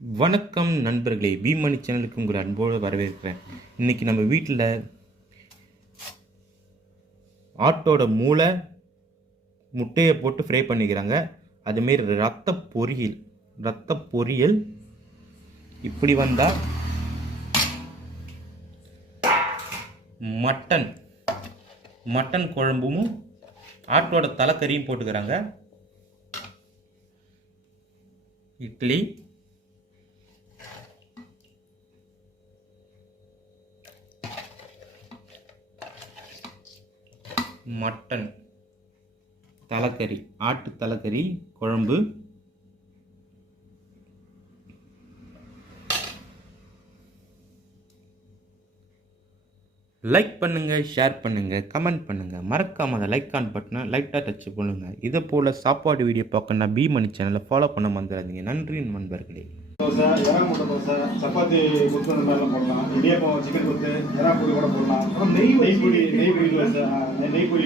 வணக்கம் நண்பர்களே, பீமணி சேனலுக்கு உங்கள் அன்போடு வரவேற்கிறேன். இன்றைக்கி நம்ம வீட்டில் ஆட்டோட மூளை முட்டையை போட்டு ஃப்ரை பண்ணிக்கிறாங்க. அதுமாரி ரத்த பொரியல் இப்படி வந்தால் மட்டன் குழம்பும் ஆட்டோட தலைக்கறியும் போட்டுக்கிறாங்க. இட்லி, மட்டன் தலைக்கறி, ஆட்டு தலைக்கறி குழம்பு, லைக் பண்ணுங்கள், ஷேர் பண்ணுங்கள், கமெண்ட் பண்ணுங்கள். மறக்காமல் அந்த லைக் ஆன் பட்டனை லைட்டாக டச் பண்ணுங்கள். இதை போல் சாப்பாடு வீடியோ பார்க்கணுன்னா பீமணி சேனலை ஃபாலோ பண்ண மறந்துடாதீங்க. நன்றி நண்பர்களே. தோசை, இறா முட்டை தோசை, சப்பாத்தி கொத்து அந்த மாதிரிலாம் போடலாம். இடியாப்பம், சிக்கன் கொத்து, இறா பொடி கூட போடலாம். நெய் பொடி தோசை, நெய் பொடி